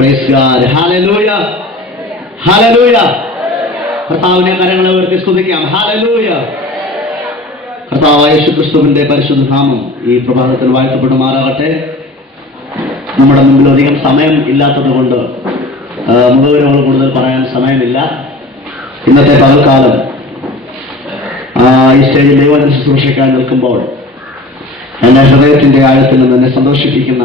Price God. Hallelujah, hallelujah. കർത്താവിനെ കരങ്ങളെ ഉയർത്തി സ്തുതിക്കാം. ഹല്ലേലൂയ. കർത്താവായ യേശുക്രിസ്തുവിന്റെ പരിശുദ്ധ നാമം ഈ പ്രഭാതത്തിൽ വാഴ്ത്തപ്പെടുമാറാകട്ടെ. നമ്മുടെ മുമ്പിൽ അധികം സമയം ഇല്ലാത്തത് കൊണ്ട് മുഖവിവരങ്ങൾ കൂടുതൽ പറയാൻ സമയമില്ല. ഇന്നത്തെ പകൽക്കാലം ഈ സ്റ്റേജിൽ ദൈവവചന ശുശ്രൂഷയ്ക്കായി നിൽക്കുമ്പോൾ എൻ്റെ ഹൃദയത്തിന്റെ ആഴത്തിൽ നിന്ന് എന്നെ സന്തോഷിപ്പിക്കുന്ന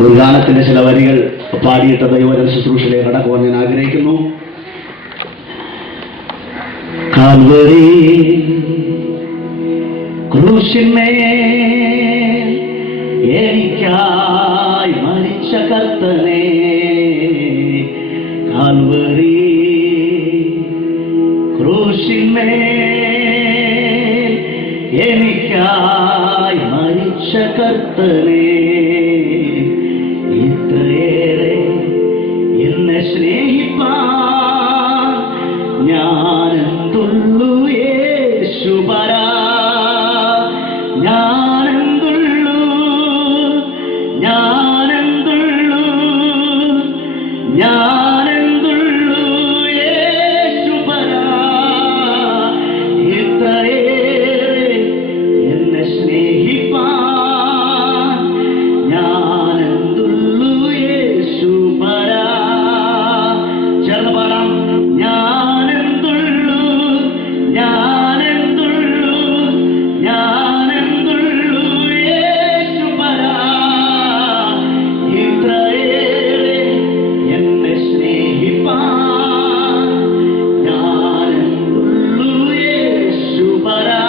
ഒരു ഗാനത്തിന്റെ ചില വരികൾ പാടിയിട്ട് ദൈവവചന ശുശ്രൂഷയിലേക്ക് കടക്കുവാൻ ഞാൻ ആഗ്രഹിക്കുന്നു. കാൽവരി ക്രൂശിന്മേൽ എനിക്കായി മരിച്ച കർത്തനേ, കാൽവരി ക്രൂശിന്മേൽ എനിക്കായി മരിച്ച കർത്തനേ, ഇത്രയേറെ എന്നെ സ്നേഹിപ്പാൻ ഞാനെന്തുള്ളൂ യേശുപരാ, ഞാനെന്തുള്ളൂ, ഞാനെന്തുള്ളൂ, ഞാനെന്തുള്ളൂ യേശുപരാ, ഇത്രയേറെ എന്നെ സ്നേഹിപ്പാൻ ഞാനെന്തുള്ളൂ യേശുപരാ. ചേർന്ന് പാടാം. ഞാനെന്തുള്ളൂ, ഞാനെന്തുള്ളൂ, ഞാനെന്തുള്ളൂ യേശുപരാ, ഇത്രയേറെ എന്നെ സ്നേഹിപ്പാൻ ഞാനെന്തുള്ളൂ യേശുപരാ.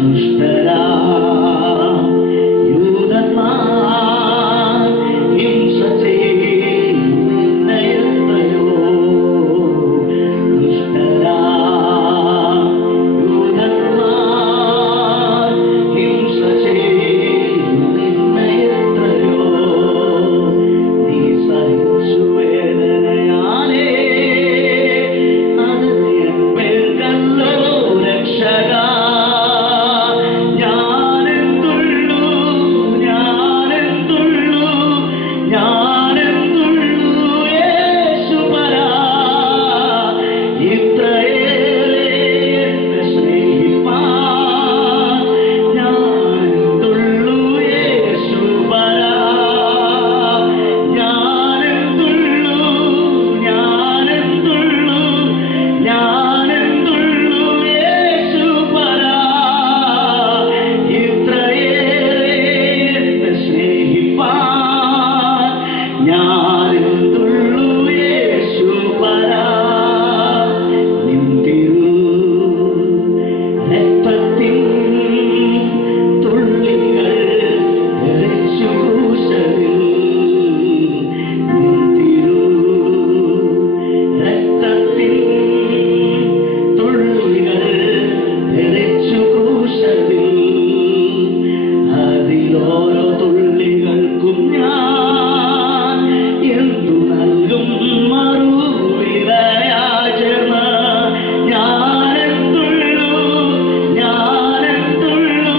ദുഷ്ടരാ യൂദന്മാർ ഹിംസ ചെയ്യുന്നതെത്രയോ, ദുഷ്ടരാ യൂദന്മാർ ഹിംസ ചെയ്യുന്നതെത്രയോ, നീ സഹിച്ചു വേദനയാലേ അത് എൻ പേർക്കല്ലോ രക്ഷക. ഞാനെന്തുള്ളൂ, ഞാനെന്തുള്ളൂ, ഞാനെന്തുള്ളൂ യേശുപരാ, ഇത്രയേറെ എന്നെ സ്നേഹിപ്പാൻ ഞാനെന്തുള്ളൂ യേശുപരാ, ഞാനെന്തുള്ളൂ, ഞാനെന്തുള്ളൂ, ഞാനെന്തുള്ളൂ യേശുപരാ, ഇത്രയേറെ എന്നെ സ്നേഹിപ്പാൻ ഞാനെന്തുള്ളൂ യേശുപരാ. നിന്തിരു രക്തത്തിൻ തുള്ളികൾ തെറിച്ചു ക്രൂശിൽ, നിന്തിരു രക്തത്തിൻ തുള്ളികൾ തെറിച്ചു ക്രൂശിൽ, അതിലോരോ തുള്ളികൾക്കും ഞാൻ എന്തു നൽകും മറുവിലയാചരണ. ഞാനെന്തുള്ളൂ, ഞാനെന്തുള്ളൂ,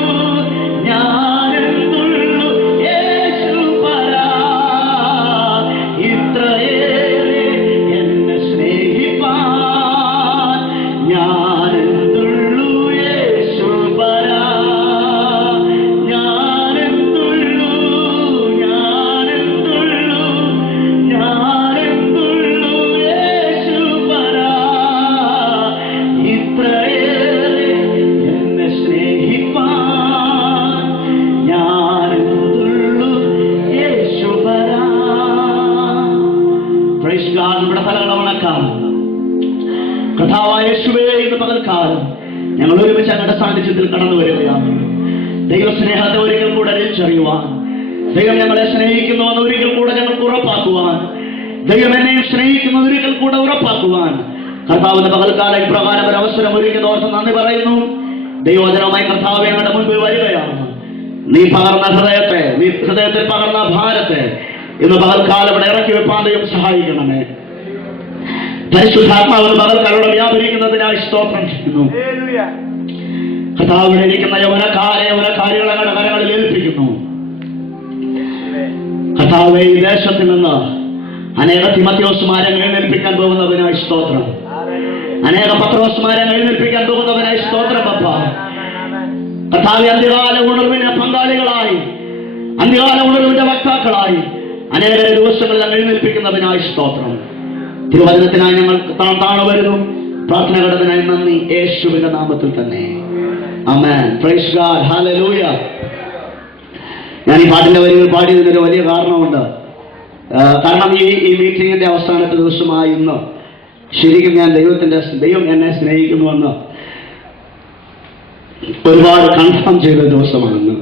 ഞാനെന്തുള്ളൂ യേശുപരാ, ഇത്രയേറെ എന്നെ സ്നേഹിപ്പാൻ ഞാനെന്തുള്ളൂ യേശുപരാ, ഞാനെന്തുള്ളൂ, ഞാനെന്തുള്ളൂ, ഞാനെന്തുള്ളൂ യേശുപരാ, ഇത്രയേറെ എന്നെ സ്നേഹിപ്പാൻ ഞാനെന്തുള്ളൂ യേശുപരാ. Praise God. നമ്മുടെ തലകളെ വണക്കാം. കർത്താവായ യേശുവേ, ഇന്ന് പകൽക്കാലം ഞങ്ങൾ ഒരുമിച്ച് അങ്ങയുടെ സാന്നിധ്യത്തിൽ കടന്നു വരികയാണ്. ദൈവസ്നേഹത്തെ ഒരിക്കൽ കൂടെ തിരിച്ചറിയുവാൻ, ദൈവം ഞങ്ങളെ സ്നേഹിക്കുന്നുവെന്ന് ഒരിക്കൽ കൂടെ ഞങ്ങൾക്ക് ഉറപ്പാക്കുവാൻ, ദൈവം എന്നെയും സ്നേഹിക്കുന്നത് ഒരിക്കൽ കൂടെ ഉറപ്പാക്കുവാൻ കർത്താവിന്റെ പകൽക്കാലം ഇപ്രകാരം ഒരു അവസരം ഒരുക്കുന്ന ഓർത്ത് നന്ദി പറയുന്നു. ദൈവവചനവുമായി കർത്താവ് ഞങ്ങളുടെ മുൻപിൽ വരികയാണ്. നീ പകർന്ന ഹൃദയത്തെ, നീ ഹൃദയത്തിൽ പകർന്ന ഭാരത്തെ ഇന്ന് പകൽക്കാലം ഇവിടെ ഇറക്കി വെപ്പാൻ ദൈവം സഹായിക്കണമേ. പരിശുദ്ധാത്മാവിന് പകൽക്കാലം വ്യാപരിക്കുന്നതിനായി സ്തോത്രം ചെയ്യുന്നു. കർത്താവിനെ ഇരിക്കുന്ന യൗവനക്കാരെ യൗവനക്കാരികളെ കരങ്ങളിൽ ഏൽപ്പിക്കുന്നു. കർത്താവേ, ഈ ദേശത്തിൽ നിന്ന് അനേക തിമോഥെയോസ്മാരെ എഴുന്നേൽപ്പിക്കാൻ പോകുന്നവനായി സ്തോത്രം. അനേക പത്രോസ്മാരെ എഴുന്നേൽപ്പിക്കാൻ പോകുന്നവനായി സ്തോത്രം. പപ്പ കർത്താവേ, അന്ത്യകാല ഉണർവിന് പങ്കാളികളായി, അന്ത്യകാല ഉണർവിന്റെ വക്താക്കളായി അനേക ദിവസങ്ങളിൽ എഴുന്നേൽപ്പിക്കുന്നതിനായി സ്തോത്രം. തിരുവചനത്തിനായി ഞങ്ങൾ താണു വരുന്നു. പ്രാർത്ഥന ഘടകത്തിനായി നന്ദി, യേശുവിന്റെ നാമത്തിൽ തന്നെ. ആമേൻ. Praise God. ഹല്ലേലൂയ. ഞാൻ ഈ പാട്ടിന്റെ വരികൾ പാടിയതിനൊരു വലിയ കാരണമുണ്ട്. കാരണം ഈ മീറ്റിംഗിന്റെ അവസാനത്തെ ദിവസമായി ഇന്ന് ശരിക്കും ഞാൻ ദൈവം എന്നെ സ്നേഹിക്കുന്നുവെന്ന് ഒരുപാട് കൺഫേം ചെയ്ത ദിവസമാണെന്ന്.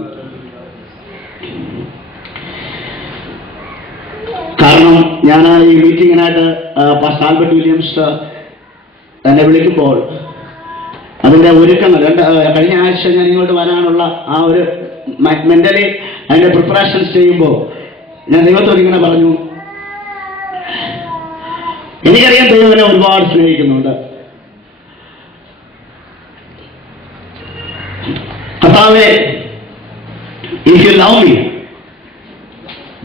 കാരണം ഞാൻ ഈ മീറ്റിങ്ങിനായിട്ട് പാസ്റ്റർ ആൽബർട്ട് വില്യംസ് എന്നെ വിളിക്കുമ്പോൾ അതിന്റെ ഒരുക്കങ്ങൾ കഴിഞ്ഞ ആഴ്ച ഞാൻ ഇങ്ങോട്ട് വരാനുള്ള ആ ഒരു മെന്റലി അതിന്റെ പ്രിപ്പറേഷൻസ് ചെയ്യുമ്പോൾ ഞാൻ ദൈവത്തോട് ഇങ്ങനെ പറഞ്ഞു, എനിക്കറിയാം ദൈവം എന്നെ ഒരുപാട് സ്നേഹിക്കുന്നുണ്ട്. കർത്താവേ, if you love me,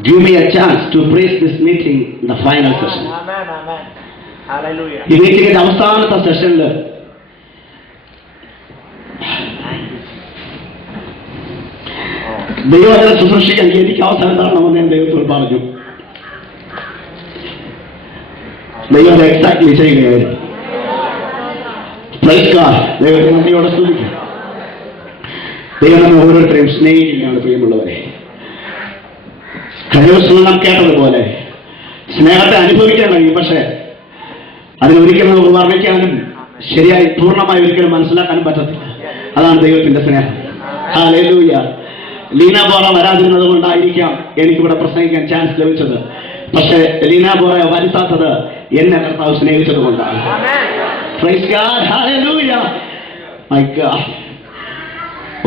give me a chance to preach this meeting in the final session. ഈ മീറ്റിംഗിന്റെ അവസാനത്തെ സെഷനിൽ ദൈവത്തിനെ ശുശ്രൂഷിക്കാൻ എനിക്ക് അവസരം തരണമെന്ന് ഞാൻ ദൈവത്തോട് പറഞ്ഞു. ദൈവം എക്സാക്ട്ലി ചെയ്യുകയായിരുന്നു. ദൈവത്തെ നന്ദിയോടെ സ്തുതിക്കും. ദൈവം നമ്മെ ഓരോരുത്തരെയും സ്നേഹിക്കുകയാണ്. പ്രിയമുള്ളവരെ, കഴിഞ്ഞ ദിവസം നാം കേട്ടതുപോലെ സ്നേഹത്തെ അനുഭവിക്കാൻ കഴിയും, പക്ഷേ അതിനൊരിക്കലും നമുക്ക് വർണ്ണിക്കാനും ശരിയായി പൂർണ്ണമായി ഒരിക്കലും മനസ്സിലാക്കാനും പറ്റത്തില്ല. അതാണ് ദൈവത്തിന്റെ സ്നേഹം. ഹല്ലേലൂയ. ലീന ബോറ വരാതിരുന്നത് കൊണ്ടായിരിക്കാം എനിക്കിവിടെ പ്രസംഗിക്കാൻ ചാൻസ് ലഭിച്ചത്. പക്ഷേ ലീന ബോറ വരുത്താത്തത് എന്നെ കർത്താവ് സ്നേഹിച്ചത് കൊണ്ടാണ്. Price God. Hallelujah. My God.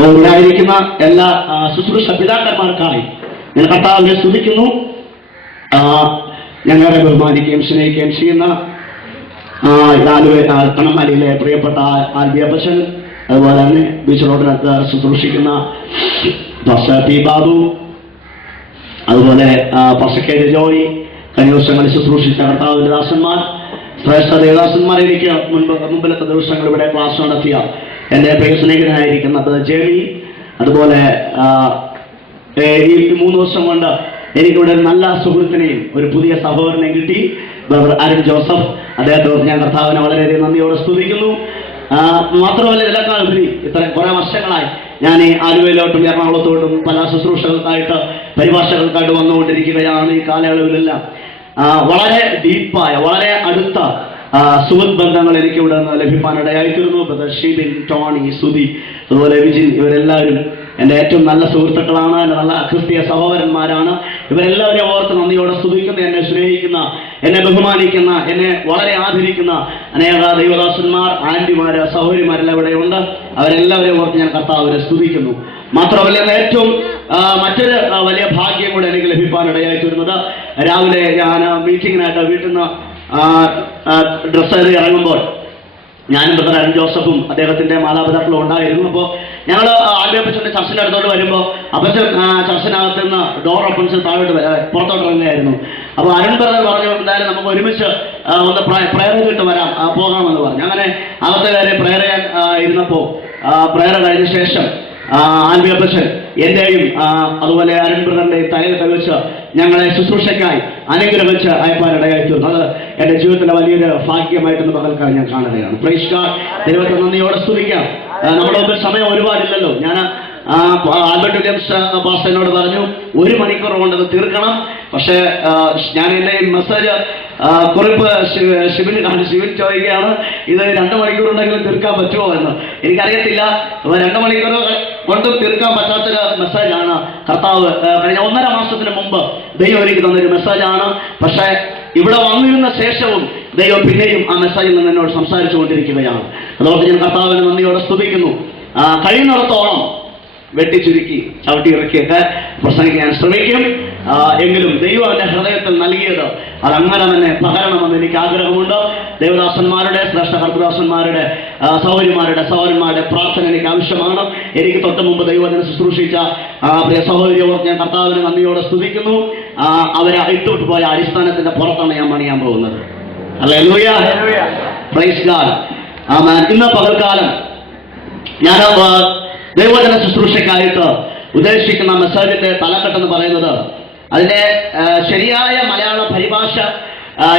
ഉണ്ടായിരിക്കുന്ന എല്ലാ ശുശ്രൂഷ പിതാക്കന്മാർക്കായി ഞാൻ കർത്താവിനെ സ്തുതിക്കുന്നു. ഞങ്ങളെ ബഹുമാനിക്കുകയും സ്നേഹിക്കുകയും ചെയ്യുന്ന കണ്ണമാലിയിലെ പ്രിയപ്പെട്ട ആൽബിയ ബച്ചൻ, അതുപോലെ തന്നെ ബീച്ച് റോഡിനകത്ത് ശുശ്രൂഷിക്കുന്ന പാസ്റ്റർ പി ബാബു, അതുപോലെ പാസ്റ്റർ കെ ജോയി, കഴിഞ്ഞ ദിവസങ്ങളിൽ ശുശ്രൂഷിച്ച കർത്താവിന്റെ ദാസന്മാർ, ശ്രേഷ്ഠ ദേവദാസന്മാർ, എനിക്ക് മുമ്പിലത്തെ ദിവസങ്ങൾ ഇവിടെ ക്ലാസ് നടത്തിയ എൻ്റെ പ്രിയ സ്നേഹിതനായിരിക്കുന്നത് ജെമി, അതുപോലെ ഈ 3 ദിവസം കൊണ്ട് എനിക്കിവിടെ ഒരു നല്ല സുഹൃത്തിനെയും ഒരു പുതിയ സഹോദരനെയും കിട്ടി, അരുൺ ജോസഫ്. അദ്ദേഹത്തെ ഞാൻ കർത്താവിനെ വളരെയധികം നന്ദിയോടെ സ്തുതിക്കുന്നു. മാത്രമല്ല, ഇതിനേക്കാൾ ഉപരി ഇത്ര കുറെ വർഷങ്ങളായി ഞാൻ ഈ ആലുവയിലോട്ടും എറണാകുളത്തോട്ടും പല ശുശ്രൂഷകൾക്കായിട്ട് പരിഭാഷകൾക്കായിട്ട് വന്നുകൊണ്ടിരിക്കുകയാണ്. ഈ കാലയളവിലെല്ലാം വളരെ ഡീപ്പായ, വളരെ അടുത്ത സുഹൃത്ത് ബന്ധങ്ങൾ എനിക്കിവിടെ നിന്ന് ലഭിക്കാനിടയായിത്തീർന്നു. ബ്രദർ ഷീബിൻ, ടോണി, സുധി, അതുപോലെ വിജിൻ, ഇവരെല്ലാവരും എൻ്റെ ഏറ്റവും നല്ല സുഹൃത്തുക്കളാണ്, എൻ്റെ നല്ല ക്രിസ്തീയ സഹോദരന്മാരാണ്. ഇവരെല്ലാവരെയും ഓർത്ത് നന്ദിയോടെ സ്തുതിക്കുന്ന, എന്നെ സ്നേഹിക്കുന്ന, എന്നെ ബഹുമാനിക്കുന്ന, എന്നെ വളരെ ആദരിക്കുന്ന അനേക ദൈവദാസന്മാർ, ആന്റിമാര്, സഹോദരിമാരെല്ലാം ഇവിടെയുണ്ട്. അവരെല്ലാവരെയും ഓർത്ത് ഞാൻ കർത്താവിനെ സ്തുതിക്കുന്നു. മാത്രമല്ല, ഏറ്റവും മറ്റൊരു വലിയ ഭാഗ്യം കൂടെ എനിക്ക് ലഭിക്കാനിടയായിത്തീരുന്നത്, രാവിലെ ഞാൻ മീറ്റിങ്ങിനായിട്ട് വീട്ടിൽ നിന്ന് ഡ്രസ്സ് ചെയ്ത് ഇറങ്ങുമ്പോൾ ഞാനും ബ്രദർ അരുൺ ജോസഫും അദ്ദേഹത്തിന്റെ മാതാപിതാക്കളും ഉണ്ടായിരുന്നു. അപ്പോൾ ഞങ്ങൾ ആൽബിയപ്പച്ചന്റെ ചർച്ചിന്റെ അടുത്തോട്ട് വരുമ്പോൾ അപ്പച്ചൻ ചർച്ചിനകത്ത് നിന്ന് ഡോർ ഓപ്പൺസ് പുറത്തോട്ട് ഇറങ്ങുകയായിരുന്നു. അപ്പോൾ അരുൺ ബ്രദർ പറഞ്ഞു, എന്തായാലും നമുക്ക് ഒരുമിച്ച് ഒന്ന് പ്രയർ ചെയ്തിട്ട് പോകാമെന്ന് പറഞ്ഞു. അങ്ങനെ അകത്തെ കാര്യം പ്രയർ ചെയ്യാൻ ഇരുന്നപ്പോൾ പ്രയർ കഴിഞ്ഞ ശേഷം ആൽബിയപ്പച്ചൻ എന്റെയും അതുപോലെ അരുൺ ബ്രദറിന്റെയും തലയിൽ കൈവച്ച് ഞങ്ങളെ ശുശ്രൂഷയ്ക്കായി അനുഗ്രഹിച്ച് അയപ്പാനിടയായിത്തീർന്നു. അത് എന്റെ ജീവിതത്തിലെ വലിയൊരു ഭാഗ്യമായിട്ടൊന്ന് പകൽക്കാലം ഞാൻ കാണുകയാണ്. Praise God. ദൈവത്തെ നന്ദിയോടെ സ്തുതിക്കാം. നമ്മുടെ മുമ്പിൽ സമയം ഒരുപാടില്ലല്ലോ. ഞാൻ ആൽബർട്ട് വില്യംസ് പാസ്റ്ററിനോട് പറഞ്ഞു 1 മണിക്കൂർ കൊണ്ടത് തീർക്കണം. പക്ഷേ ഞാൻ എൻ്റെ മെസ്സേജ് കുറിപ്പ് ശിവൻ ചോദിക്കുകയാണ്, ഇത് 2 മണിക്കൂർ ഉണ്ടെങ്കിലും തീർക്കാൻ പറ്റുമോ എന്ന്. എനിക്കറിയത്തില്ല. 2 മണിക്കൂർ കൊണ്ടും തീർക്കാൻ പറ്റാത്തൊരു മെസ്സേജാണ് കർത്താവ് കഴിഞ്ഞ 1.5 മാസത്തിന് മുമ്പ് ദൈവം ഒരുക്കി തന്നൊരു മെസ്സേജാണ്. പക്ഷേ ഇവിടെ വന്നിരുന്ന ശേഷവും ദൈവം പിന്നെയും ആ മെസ്സേജിൽ നിന്ന് എന്നോട് സംസാരിച്ചു കൊണ്ടിരിക്കുകയാണ്. അതുകൊണ്ട് ഞാൻ കർത്താവിനെ നന്ദിയോടെ സ്തുതിക്കുന്നു. കഴിയുന്നിടത്തോളം വെട്ടിച്ചുരുക്കി ചവിട്ടി ഇറക്കിയൊക്കെ പ്രസംഗിക്കാൻ ശ്രമിക്കും. എങ്കിലും ദൈവം അവന്റെ ഹൃദയത്തിൽ നൽകിയത് അതങ്ങനെ തന്നെ പകരണമെന്ന് എനിക്ക് ആഗ്രഹമുണ്ട്. ദേവദാസന്മാരുടെ, ശ്രേഷ്ഠ കർത്തദാസന്മാരുടെ, സഹോദരന്മാരുടെ പ്രാർത്ഥന എനിക്ക് ആവശ്യമാണ്. എനിക്ക് തൊട്ട് മുമ്പ് ദൈവത്തിനെ ശുശ്രൂഷിച്ച പ്രിയ സഹോദരിയോട് ഞാൻ കർത്താവിനെ നന്ദിയോടെ സ്തുതിക്കുന്നു. അവരെ ഇട്ടുവിട്ട് പോയ അടിസ്ഥാനത്തിന്റെ പുറത്താണ് ഞാൻ പണിയാൻ പോകുന്നത്. Hallelujah, praise God. ആമേൻ. ഇന്ന് പകൽക്കാലം ഞാൻ ദൈവവചന ശുശ്രൂഷയ്ക്കായിട്ട് ഉദ്ദേശിക്കുന്ന മെസ്സേജിന്റെ തലക്കെട്ടെന്ന് പറയുന്നത്, അതിന്റെ ശരിയായ മലയാള പരിഭാഷ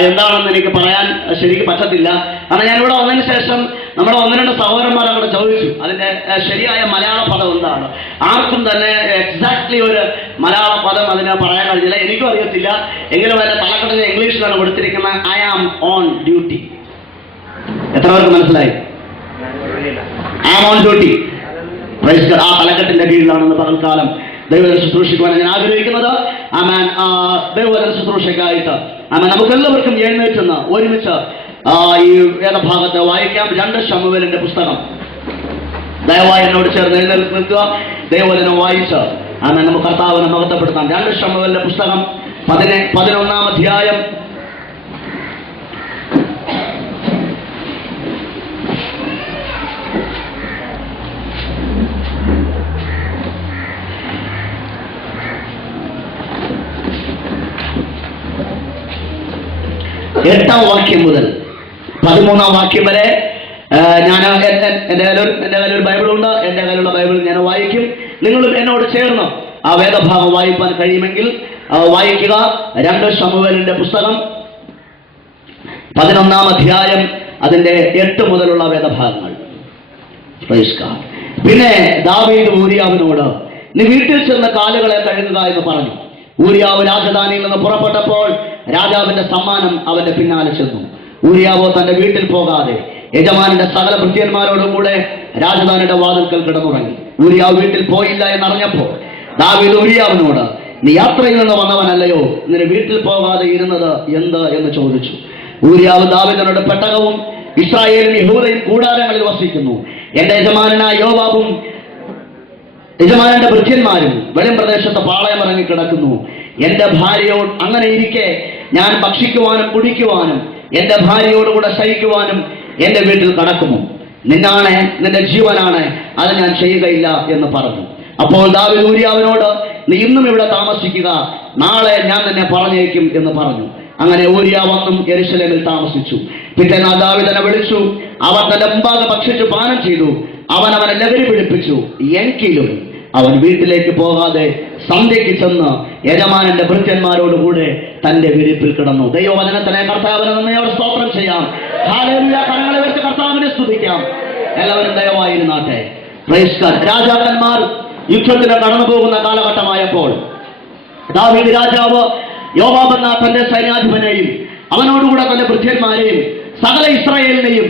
എന്താണെന്ന് എനിക്ക് പറയാൻ ശരിക്കും പറ്റത്തില്ല. കാരണം ഞാനിവിടെ വന്നതിന് ശേഷം നമ്മുടെ ഒന്ന് രണ്ട് സഹോദരന്മാർ അവിടെ ചോദിച്ചു അതിന്റെ ശരിയായ മലയാള പദം എന്താണ്. ആർക്കും തന്നെ എക്സാക്ട്ലി ഒരു മലയാള പദം അതിന് പറയാൻ കഴിഞ്ഞില്ല. എനിക്കും അറിയത്തില്ല. എങ്കിലും അതിന്റെ തലക്കെട്ടിന് ഇംഗ്ലീഷിലാണ് കൊടുത്തിരിക്കുന്നത്, ഐ ആം ഓൺ ഡ്യൂട്ടി. എത്ര പേർക്ക് മനസ്സിലായി? I am on duty. ആ തലക്കെട്ടിന്റെ കീഴിലാണെന്ന് പകൽക്കാലം ദൈവവചന ശുശ്രൂഷിക്കുവാൻ ഞാൻ ആഗ്രഹിക്കുന്നത്. ആമേൻ. ദൈവവചന ശുശ്രൂഷയ്ക്കായിട്ട് ആമേൻ നമുക്ക് എല്ലാവർക്കും എഴുന്നേറ്റെന്ന് ഒരുമിച്ച് ഈ വേദഭാഗത്ത് വായിക്കാം. 2 ശമൂവേലിന്റെ പുസ്തകം. ദയവായി എന്നോട് ചേർന്ന് എഴുന്നേൽക്ക് നിൽക്കുക. ദൈവവചനം വായിച്ച് ആമേൻ നമുക്ക് കർത്താവിനെ മഹത്വപ്പെടുത്താം. 2 ശമൂവേലിന്റെ പുസ്തകം 11-ാം അധ്യായം. എട്ടാം വാക്യം മുതൽ 13-ാം വാക്യം വരെ ഞാൻ എൻ്റെ കയ്യിൽ ഒരു ബൈബിളുണ്ട്. എൻ്റെ കയ്യിലുള്ള ബൈബിൾ ഞാൻ വായിക്കും. നിങ്ങളും എന്നോട് ചേർന്ന് ആ വേദഭാഗം വായിപ്പാൻ കഴിയുമെങ്കിൽ വായിക്കുക. 2 ശമൂവേലിന്റെ പുസ്തകം 11-ാം അധ്യായം അതിന്റെ 8 മുതലുള്ള വേദഭാഗങ്ങൾ. Praise God. പിന്നെ ദാവീദ് ഊരിയാവിനോട്, നീ വീട്ടിൽ ചെന്ന കാലുകളെ കഴുകുക എന്ന് പറഞ്ഞു. ഊരിയാവ് രാജധാനിയിൽ നിന്ന് പുറപ്പെട്ടപ്പോൾ രാജാവിന്റെ സമ്മാനം അവന്റെ പിന്നാലെ ചെന്നു. ഊരിയാവോ തന്റെ വീട്ടിൽ പോകാതെ യജമാനന്റെ സകല ഭൃത്യന്മാരോടും കൂടെ രാജധാനിയുടെ വാതിൽക്കൽ കിടന്നുറങ്ങി. ഊരിയാവ് വീട്ടിൽ പോയില്ല എന്നറിഞ്ഞപ്പോൾ ദാവീദ് ഊരിയാവിനോട്, നീ യാത്രയിൽ നിന്ന് വന്നവനല്ലയോ, നിന്റെ വീട്ടിൽ പോകാതെ ഇരുന്നത് എന്ത് എന്ന് ചോദിച്ചു. ഊരിയാവ് ദാവീദിനോട്, പെട്ടകവും ഇസ്രായേലും യഹൂദയും കൂടാരങ്ങളിൽ വസിക്കുന്നു. എന്റെ യജമാനായ യോവാബും യജമാനന്റെ ഭൃത്യന്മാരും വെളിം പ്രദേശത്ത് പാളയമിറങ്ങി കിടക്കുന്നു. എന്റെ ഭാര്യയോട് അങ്ങനെ ഇരിക്കെ ഞാൻ ഭക്ഷിക്കുവാനും കുടിക്കുവാനും എന്റെ ഭാര്യയോടുകൂടെ ശയിക്കുവാനും എന്റെ വീട്ടിൽ കടക്കുമോ? നിന്നാണ്, നിന്റെ ജീവനാണ്, അത് ഞാൻ ചെയ്യുകയില്ല എന്ന് പറഞ്ഞു. അപ്പോൾ ദാവീദ് ഊരിയാവിനോട്, നീ ഇന്നും ഇവിടെ താമസിക്കുക, നാളെ ഞാൻ നിന്നെ പറഞ്ഞേക്കും എന്ന് പറഞ്ഞു. അങ്ങനെ ഊരിയാവ് അന്നും യെരൂശലേമിൽ താമസിച്ചു. പിറ്റേന്നാൾ ദാവീദിനെ വിളിച്ചു. അവൻ തന്റെ മുമ്പാകെ ഭക്ഷിച്ചു പാനം ചെയ്തു. അവനെ ലഹരി പിടിപ്പിച്ചു. എങ്കിലും അവൻ വീട്ടിലേക്ക് പോകാതെ സന്ധ്യയ്ക്ക് ചെന്ന് യജമാനന്റെ ഭൃത്യന്മാരോടുകൂടെ തന്റെ വിരിപ്പിൽ കിടന്നു. ദൈവവചനത്തിനെ കർത്താവിനെ നന്ദിയോടെ സ്തോത്രം ചെയ്യാം. ഹല്ലേലൂയ. കരങ്ങളെ വെച്ച് കർത്താവിനെ സ്തുതിക്കാം. എല്ലാവരും ദയവായിരുന്നാട്ടെ. Praise God. രാജാക്കന്മാർ യുദ്ധത്തിന് കടന്നു പോകുന്ന കാലഘട്ടമായപ്പോൾ ദാവീദ് രാജാവ് യോവാബ് എന്ന തന്റെ സൈന്യാധിപനെയും അവനോടുകൂടെ തന്റെ ഭൃത്യന്മാരെയും സകല ഇസ്രായേലിനെയും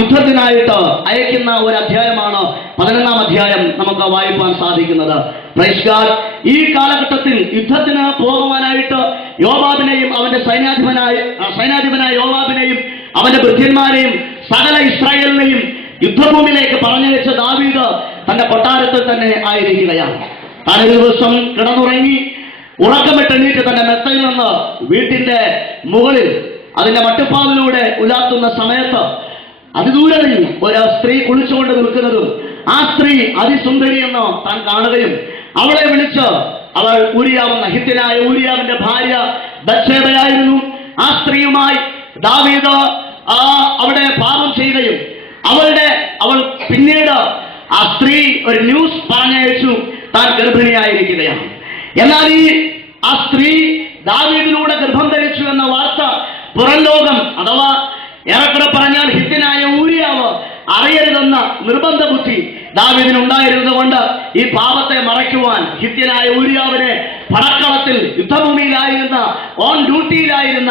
യുദ്ധത്തിനായിട്ട് അയക്കുന്ന ഒരു അധ്യായമാണ് 11-ാം അധ്യായം നമുക്ക് വായിപ്പാൻ സാധിക്കുന്നത്. Praise God. ഈ കാലഘട്ടത്തിൽ യുദ്ധത്തിന് പോകുവാനായിട്ട് യോവാബിനെയും അവന്റെ സൈന്യാധിപനായ യോവാബിനെയും അവന്റെ ഭൃത്യന്മാരെയും സകല ഇസ്രായേലിനെയും യുദ്ധഭൂമിയിലേക്ക് പറഞ്ഞയച്ച ദാവീദ് തന്റെ കൊട്ടാരത്തിൽ തന്നെ ആയിരിക്കുകയാണ്. താൻ ഒരു ദിവസം കിടന്നുറങ്ങി ഉറക്കമിട്ടെണീറ്റ് തന്റെ മെത്തയിൽ നിന്ന് വീട്ടിന്റെ മുകളിൽ അതിന്റെ മട്ടുപ്പാവിലൂടെ ഉലാത്തുന്ന സമയത്ത് അതിദൂരതയിൽ ഒരു സ്ത്രീ കുളിച്ചുകൊണ്ട് നിൽക്കുന്നതും ആ സ്ത്രീ അതിസുന്ദരിയെന്ന് താൻ കാണുകയും അവളെ വിളിച്ച്, അവൾ ഊരിയാവുന്ന ഹിത്യനായ ഊരിയാവിന്റെ ഭാര്യ ബത്ശേബയായിരുന്നു. ആ സ്ത്രീയുമായി ദാവീദ് അവിടെ പാപം ചെയ്യുകയും അവൾ പിന്നീട് ആ സ്ത്രീ ഒരു ന്യൂസ് പറഞ്ഞയച്ചു, താൻ ഗർഭിണിയായിരിക്കുകയാണ്. എന്നാൽ ആ സ്ത്രീ ദാവീദിലൂടെ ഗർഭം ധരിച്ചു എന്ന വാർത്ത പുറം ലോകം, അഥവാ ഏറെക്കുറെ പറഞ്ഞാൽ ഹിത്യനായ ഊരിയാവ് അറിയരുതെന്ന നിർബന്ധ ബുദ്ധി ദാവീദിനുണ്ടായിരുന്നത് കൊണ്ട് ഈ പാപത്തെ മറയ്ക്കുവാൻ ഹിത്യനായ ഊരിയാവിനെ പടക്കളത്തിൽ യുദ്ധഭൂമിയിലായിരുന്ന ഓൺ ഡ്യൂട്ടിയിലായിരുന്ന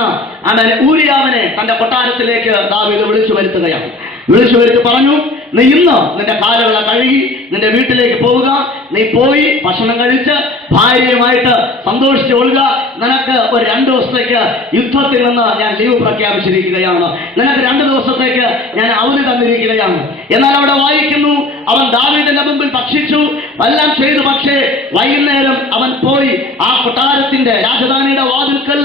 ഊരിയാവിനെ തന്റെ കൊട്ടാരത്തിലേക്ക് ദാവീദ് വിളിച്ചു വരുത്തുകയാണ്. വിളിച്ചു വരുത്തി പറഞ്ഞു, നീ ഇന്ന് നിന്റെ കാലുകളെ കഴുകി നിന്റെ വീട്ടിലേക്ക് പോവുക. നീ പോയി ഭക്ഷണം കഴിച്ച് ഭാര്യയുമായിട്ട് സന്തോഷിച്ച് കൊള്ളുക. നിനക്ക് ഒരു 2 ദിവസത്തേക്ക് യുദ്ധത്തിൽ നിന്ന് ഞാൻ ലീവ് പ്രഖ്യാപിച്ചിരിക്കുകയാണ്. നിനക്ക് 2 ദിവസത്തേക്ക് ഞാൻ അവധി തന്നിരിക്കുകയാണ്. എന്നാൽ അവിടെ വായിക്കുന്നു, അവൻ ദാവീദിന്റെ മുമ്പിൽ ഭക്ഷിച്ചു, എല്ലാം ചെയ്തു. പക്ഷേ വൈകുന്നേരം അവൻ പോയി ആ കൊട്ടാരത്തിന്റെ രാജധാനിയുടെ വാതിൽക്കൽ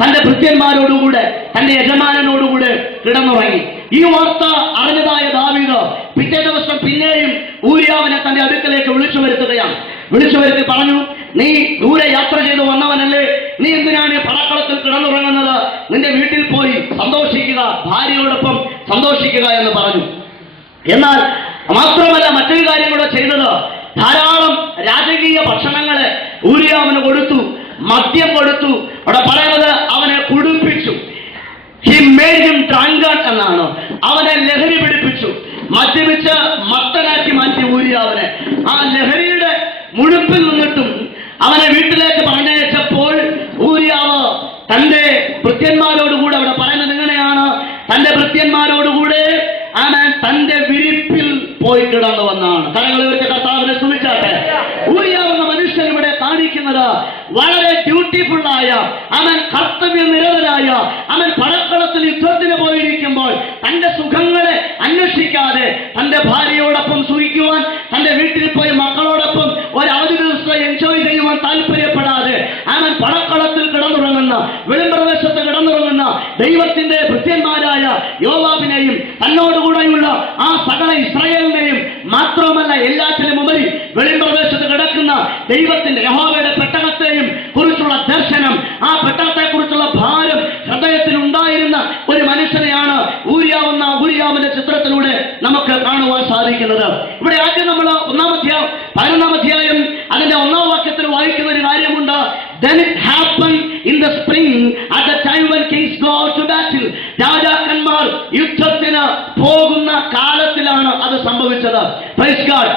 തന്റെ ഭൃത്യന്മാരോടുകൂടെ തന്റെ യജമാനനോടുകൂടെ കിടന്നുറങ്ങി. ഈ വാർത്ത അറിഞ്ഞതായ ദാവീദ് പിറ്റേ ദിവസം പിന്നെയും ഊരിയാവിനെ തന്റെ അടുക്കലേക്ക് വിളിച്ചു വരുത്തുകയാണ്. വിളിച്ചു വരുത്തി പറഞ്ഞു, നീ ദൂരെ യാത്ര ചെയ്ത് വന്നവനല്ലേ, നീ എന്തിനാണ് പടക്കളത്തിൽ കിടന്നുറങ്ങുന്നത്? നിന്റെ വീട്ടിൽ പോയി സന്തോഷിക്കുക, ഭാര്യയോടൊപ്പം സന്തോഷിക്കുക എന്ന് പറഞ്ഞു. എന്നാൽ മാത്രമല്ല മറ്റൊരു കാര്യം കൂടെ ചെയ്തത്, ധാരാളം രാജകീയ ഭക്ഷണങ്ങളെ ഊരിയാവിന് കൊടുത്തു, മദ്യം കൊടുത്തു. അവിടെ പറയുന്നത് അവനെ കുടിപ്പിച്ചു. ഹി മേഡ് ഹിം ഡ്രങ്കൺ എന്നാണ്. അവനെ ലഹരി പിടിപ്പിച്ചു, മദ്യപിച്ച് മത്തനാക്കി മാറ്റി ഊരിയാവിനെ. ആ ലഹരിയുടെ മുഴുപ്പിൽ നിന്നിട്ടും അവനെ വീട്ടിലേക്ക് പറഞ്ഞയച്ചപ്പോൾ ഊരിയാവ് തന്റെ ഭൃത്യന്മാരോടുകൂടെ, അവിടെ പറയുന്നത് ഇങ്ങനെയാണ്, തന്റെ ഭൃത്യന്മാരോടുകൂടെ അവൻ തന്റെ വിരിപ്പിൽ പോയി കിടന്നു വന്നാണ്. കരങ്ങൾ ഉയർത്തി കർത്താവിനെ സ്തുതിച്ചാട്ടെ. ഊരിയാവ് എന്ന മനുഷ്യൻ ഇവിടെ കാണിക്കുന്നത് വളരെ ഡ്യൂട്ടിഫുള്ളായ, അവൻ കർത്തവ്യനിരതനായ, അവൻ പടക്കളത്തിൽ യുദ്ധത്തിന് പോയിരിക്കുമ്പോൾ തന്റെ സുഖങ്ങളെ അന്വേഷിക്കാതെ തന്റെ ഭാര്യയോടൊപ്പം സുഖിക്കുവാൻ, തന്റെ വീട്ടിൽ പോയി മക്കളോടൊപ്പം ഒരു അവധി ദിവസം എൻജോയ് ചെയ്യുവാൻ താല്പര്യപ്പെടാതെ അവൻ പടക്കളത്തിൽ കിടന്നുറങ്ങുന്ന, വെളിമ്പ്രദേശത്ത് കിടന്നുറങ്ങുന്ന ദൈവത്തിന്റെ ഭൃത്യന്മാരായ യോവാബിനെയും തന്നോടുകൂടെയുള്ള ആ സകല ഇസ്രായേലിനെയും, മാത്രമല്ല എല്ലാറ്റിലും ഉപരി വെളിമ്പ്രദേശത്ത് കിടക്കുന്ന ദൈവത്തിന്റെ യഹോവയുടെ പെട്ടകത്തെയും കുറിച്ചുള്ള ദർശനം, ആ പെട്ടകത്തെ കുറിച്ചുള്ള ഭാരം ഹൃദയത്തിൽ ഉണ്ടായിരുന്ന ഒരു മനുഷ്യനെയാണ് ഊരിയാവിന്റെ ചിത്രത്തിലൂടെ നമുക്ക് കാണുവാൻ സാധിക്കുന്നത്. ഇവിടെ ആദ്യം നമ്മൾ 11-ാം അധ്യായം അതിന്റെ 1-ാം വാക്യത്തിൽ വായിക്കുന്ന ഒരു കാര്യമുണ്ട്. Then it happened in the spring at the time when kings go out to battle. രാജാക്കന്മാർ യുദ്ധത്തിന് പോകുന്ന കാലത്തിലാണ് അത് സംഭവിച്ചത്. Praise God.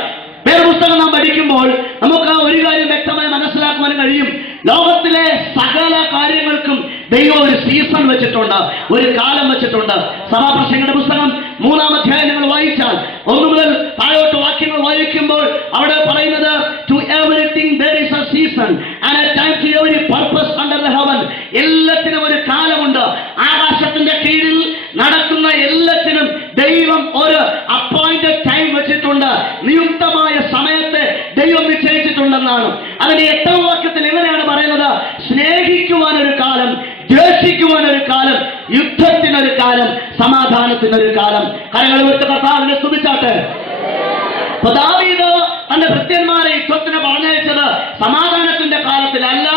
വേറെ പുസ്തകം നാം പഠിക്കുമ്പോൾ നമുക്ക് ഒരു കാര്യം വ്യക്തമായി മനസ്സിലാക്കുവാൻ കഴിയും. ലോകത്തിലെ സകല കാര്യങ്ങൾക്കും ദൈവം ഒരു സീസൺ വെച്ചിട്ടുണ്ട്, ഒരു കാലം വെച്ചിട്ടുണ്ട്. സഭാപ്രസംഗങ്ങളുടെ പുസ്തകം 3-ാം അധ്യായം നിങ്ങൾ വായിച്ചാൽ 1 മുതൽ താഴോട്ട് വാക്യങ്ങൾ വായിക്കുമ്പോൾ അവിടെ പറയുന്നത്, to everything there is a season and a time to every purpose under the heaven. എല്ലാത്തിനും ഒരു കാലമുണ്ട്. ആകാശത്തിന്റെ കീഴിൽ നടക്കുന്ന എല്ലാത്തിനും ദൈവം ഒരു അപ്പോയിന്റഡ് ടൈം വെച്ചിട്ടുണ്ട്, നിയുക്തമായ സമയത്തെ ദൈവം നിശ്ചയിച്ചിട്ടുണ്ടെന്നാണ്. അതിന്റെ 8-ാം വാക്യത്തിൽ എങ്ങനെയാണ് പറയുന്നത്? സ്നേഹിക്കുവാനൊരു കാലം, ദ്വേഷിക്കുവാനൊരു കാലം, യുദ്ധത്തിനൊരു കാലം, സമാധാനത്തിനൊരു കാലം. കരങ്ങൾ ഉയർത്തി കർത്താവിനെ സ്തുതിച്ചാട്ടെ. അപ്പൊ ദാവീദ് തന്റെ ഭൃത്യന്മാരെ യുദ്ധത്തിന് പറഞ്ഞയച്ചത് സമാധാനത്തിന്റെ കാലത്തിലല്ല,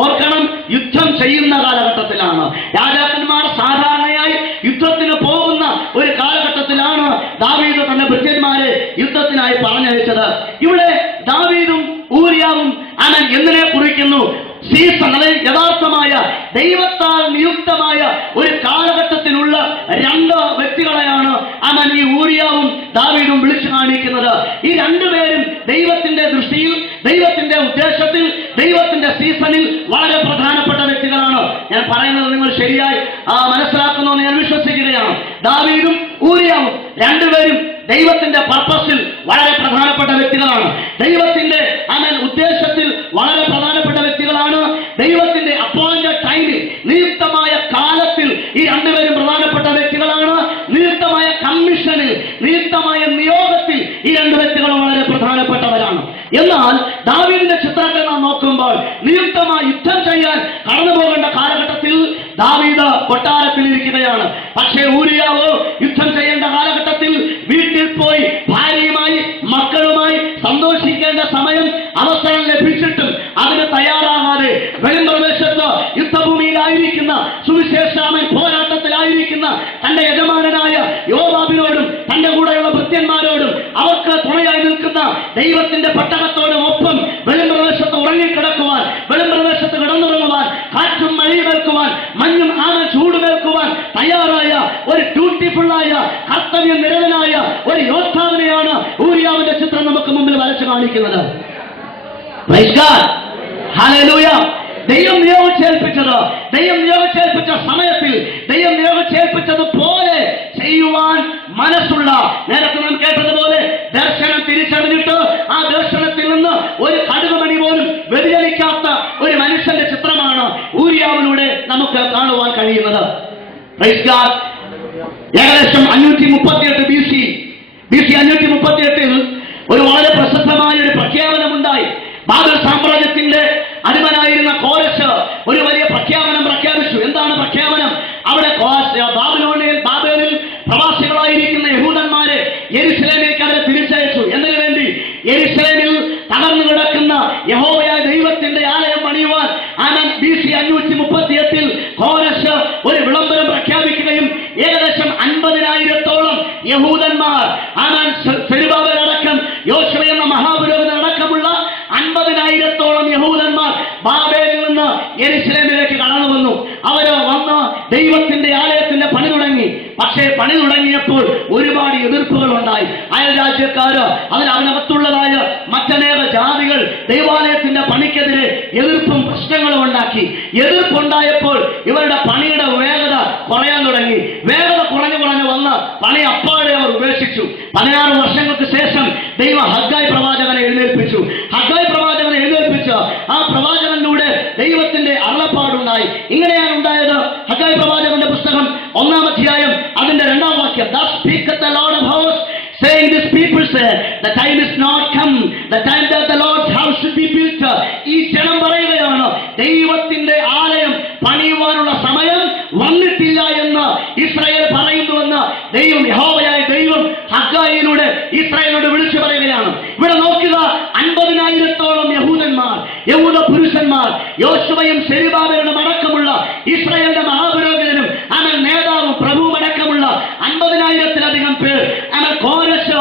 ഓർക്കണം, യുദ്ധം ചെയ്യുന്ന കാലഘട്ടത്തിലാണ്. രാജാക്കന്മാർ സാധാരണയായി യുദ്ധത്തിന് പോകുന്ന ഒരു കാലഘട്ടത്തിലാണ് ദാവീദ് തന്റെ ഭൃത്യന്മാരെ യുദ്ധത്തിനായി പറഞ്ഞയച്ചത്. ഇവിടെ ദാവീദും ഊരിയാവും അവൻ എന്തിനെ കുറിക്കുന്നു? സീസൺ, അതായത് യഥാർത്ഥമായ ദൈവത്താൽ നിയുക്തമായ ഒരു കാലഘട്ടത്തിലുള്ള 2 വ്യക്തികളെയാണ് അവൻ ഈ ഊരിയാവും ദാവീദും വിളിച്ചു കാണിക്കുന്നത്. ഈ 2 പേരും ദൈവത്തിന്റെ ദൃഷ്ടിയിൽ, ദൈവത്തിന്റെ ഉദ്ദേശത്തിൽ, ദൈവത്തിന്റെ സീസണിൽ വളരെ പ്രധാനപ്പെട്ട വ്യക്തികളാണ്. ഞാൻ പറയുന്നത് നിങ്ങൾ ശരിയായി മനസ്സിലാക്കുന്നു എന്ന് ഞാൻ വിശ്വസിക്കുകയാണ്. ദാവീദും ഊരിയാവും 2 പേരും ദൈവത്തിന്റെ പർപ്പസിൽ വളരെ പ്രധാനപ്പെട്ട വ്യക്തികളാണ്. ദൈവത്തിന്റെ ഉദ്ദേശത്തിൽ വളരെ പ്രധാനപ്പെട്ട വ്യക്തികളാണ്. ദൈവത്തിന്റെ അപ്പോയിന്റഡ് ടൈമിൽ, നിയുക്തമായ കാലത്തിൽ ഈ 2 പേരും പ്രധാനപ്പെട്ട വ്യക്തികളാണ്. നിയുക്തമായ കമ്മീഷനിൽ, നിയുക്തമായ നിയോഗത്തിൽ ഈ 2 വ്യക്തികളും വളരെ പ്രധാനപ്പെട്ടവരാണ്. എന്നാൽ ദാവീദിന്റെ ചിത്രത്തെ നാം നോക്കുമ്പോൾ നിയുക്തമായ യുദ്ധം ചെയ്യാൻ കടന്നു പോകേണ്ട കാലഘട്ടത്തിൽ ദാവീദ് കൊട്ടാരത്തിൽ ഇരിക്കുകയാണ്. പക്ഷേ ഊരിയാവ് യുദ്ധം ചെയ്യേണ്ട കാലഘട്ടത്തിൽ വീട്ടിൽ പോയി ഭാര്യയുമായി മക്കളുമായി സന്തോഷിക്കേണ്ട സമയം, അവസരം ലഭിച്ചിട്ടും അതിന് തയ്യാറാകാതെ വെളിമ്പ്രദേശത്ത് യുദ്ധഭൂമിയിലായിരിക്കുന്ന, സുവിശേഷാമൻ പോരാട്ടത്തിലായിരിക്കുന്ന തന്റെ യജമാനനായ യോവാബിനോടും തന്റെ കൂടെയുള്ള ഭൃത്യന്മാരോടും അവർക്ക് തുണയായി നിൽക്കുന്ന ദൈവത്തിന്റെ പെട്ടകത്തോടും ഒപ്പം വെളിമ്പ്രദേശത്ത് ഉറങ്ങിക്കിടക്കുവാൻ, വെളിമ്പ്രദേശത്ത് കിടന്നുറങ്ങുവാൻ, കാറ്റും മഴയുമേൽക്കുവാൻ, മഞ്ഞും ചൂടുമേൽക്കുവാൻ തയ്യാറായ ഒരു ഡ്യൂട്ടിഫുള്ളായ, കർത്തവ്യം നിരതനായ ഒരു യോദ്ധാവിനെയാണ് ഊരിയാവിന്റെ ചിത്രം നമുക്ക് മുമ്പിൽ വരച്ചു കാണിക്കുന്നത്. Praise God. Hallelujah. ദൈവം നിയോഗിച്ചേൽപ്പിച്ച സമയത്തിൽ, ദൈവം നിയോഗിച്ചേൽപ്പിച്ചതുപോലെ ചെയ്യുവാൻ മനസ്സുള്ള, നേരത്തെ നാം കേട്ടതുപോലെ ദർശനം തിരിച്ചറിഞ്ഞിട്ട് ആ ദർശനത്തിൽ നിന്ന് ഒരു കടുകുമണി പോലും വ്യതിചലിക്കാത്ത ഒരു മനുഷ്യന്റെ ചിത്രമാണ് ഊരിയാവിലൂടെ നമുക്ക് കാണുവാൻ കഴിയുന്നത്. Praise God. ഏകദേശം 538 BC 538 ഒരു വളരെ പ്രസിദ്ധമായ ഒരു പ്രഖ്യാപനമുണ്ടായി. ബാബേൽ സാമ്രാജ്യത്തിന്റെ അധിപനായിരുന്ന കോരശ് ഒരു വലിയ പ്രഖ്യാപനം പ്രഖ്യാപിച്ചു. എന്താണ് പ്രഖ്യാപനം? അവിടെ ബാബേലിൽ പ്രവാസികളായിരിക്കുന്ന യഹൂദന്മാരെ യെരുശലേമിലേക്ക് അവരെ തിരിച്ചയച്ചു. എന്തിനു വേണ്ടി? യെരുശലേമിൽ തകർന്നു കിടക്കുന്ന യഹോവയായ ദൈവത്തെ കോരശ് ഒരു വിളംബരം പ്രഖ്യാപിക്കുകയും ഏകദേശം 50,000-ഓളം യഹൂദന്മാർ, സെരുബ്ബാബേലടക്കം യോശുവ എന്ന മഹാപുരോഹിതനടക്കമുള്ള 50,000-ഓളം യഹൂദന്മാർ ബാബേലിൽ നിന്ന് യെരൂശലേമിലേക്ക് കടന്നു വന്നു. അവര് വന്ന് ദൈവത്തിന്റെ ആലയത്തിന്റെ പണി തുടങ്ങി. പക്ഷേ പണി തുടങ്ങിയപ്പോൾ ഒരുപാട് എതിർപ്പുകൾ ഉണ്ടായി. അയൽ രാജ്യക്കാര്, അതിനകത്തുള്ളതായ മറ്റനേക ജാതികൾ ദൈവാലയത്തിന്റെ പണിക്കെതിരെ എതിർപ്പും പ്രശ്നങ്ങളും ഉണ്ടാക്കി. എതിർപ്പുണ്ടായപ്പോൾ ഇവരുടെ പണിയുടെ വേഗത കുറയാൻ തുടങ്ങി. വേഗത കുറഞ്ഞു വന്ന് പണി അപ്പാടെ അവർ ഉപേക്ഷിച്ചു. 16 വർഷങ്ങൾക്ക് ശേഷം ദൈവം ഹഗ്ഗായി പ്രവാചകനെ എഴുന്നേൽപ്പിച്ചു. ഹഗ്ഗായി പ്രവാചകനെ എഴുന്നേൽപ്പിച്ച് ആ പ്രവാചകനിലൂടെ ദൈവത്തിന്റെ അരുളപ്പാടുണ്ടായി. ഇങ്ങനെയാണ് ഉണ്ടായത്. ഹഗ്ഗായി പ്രവാചകന്റെ പുസ്തകം 1-ാം അധ്യായം അതിന്റെ 2-ാം വാക്യം, Thus speaketh the Lord of hosts, saying, This people said, the time is not come, the time that the Lord's house should be built. ഈ ജനം പറയുകയാണ്, ദൈവത്തിന്റെ ആലയം പണിയുവാനുള്ള സമയം വന്നിട്ടില്ല എന്ന് ഇസ്രായേൽ പറയുന്നുവെന്ന് യഹോവയായ ദൈവം ഹഗ്ഗായിലൂടെ ഇസ്രായേലിനോട് വിളിച്ചു പറയുകയാണ്. ഇവിടെ നോക്കുക, 50,000-ഓളം യഹൂദന്മാർ, യഹൂദ പുരുഷന്മാർ, യോശുവയും സെരുബ്ബാബേലും അടക്കമുള്ള ഇസ്രായേലിന്റെ മഹാപുരോഹിതനും നേതാവും പ്രഭുവും അടക്കമുള്ള 50,000-ലധികം പേർ കോരശ്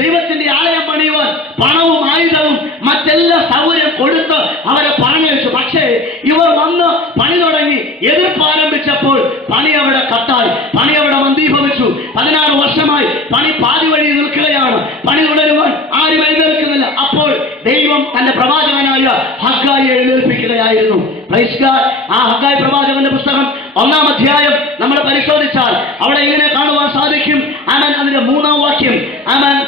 ദൈവത്തിന്റെ ആലയം പണിയുവാൻ പണവും ആയുധവും മറ്റെല്ലാ സൗകര്യം കൊടുത്ത് അവരെ പറഞ്ഞയച്ചു. പക്ഷേ ഇവർ വന്ന് പണി തുടങ്ങി. എതിർപ്പ് ആരംഭിച്ചപ്പോൾ പണി അവിടെ കട്ടായി, പണി അവിടെ മന്ദീഭവിച്ചു. 16 വർഷമായി പണി പാതി വഴി നിൽക്കുകയാണ്. പണി തുടരുവാൻ ആരും എഴുന്നേൽക്കുന്നില്ല. അപ്പോൾ ദൈവം തന്റെ പ്രവാചകനായ ഹഗ്ഗായിയെ എഴുന്നേൽപ്പിക്കുകയായിരുന്നു. Praise God. ആ ഹഗ്ഗായി പ്രവാചകന്റെ പുസ്തകം 1-ാം അധ്യായം നമ്മൾ പരിശോധിച്ചാൽ അവിടെ ഇങ്ങനെ കാണുവാൻ സാധിക്കും. അതിന്റെ 3-ാം വാക്യം,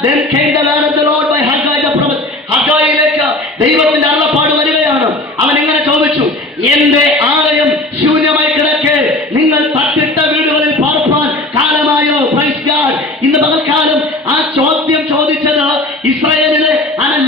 Then came the word of the Lord by Haggai the prophet. ഹഗ്ഗായിലേക്ക് ദൈവത്തിന്റെ അരുളപ്പാട് വരികയാണ്. അവൻ എങ്ങനെ ചോദിച്ചു, എന്റെ ആലയം ശൂന്യമായി കിടക്കെ നിങ്ങൾ തട്ടിട്ട വീടുകളിൽ പാർപ്പാൻ കാലമായോ? Praise God. ഇന്ന് പകൽക്കാലം ആ ചോദ്യം ചോദിച്ചത് ഇസ്രായേലിലെ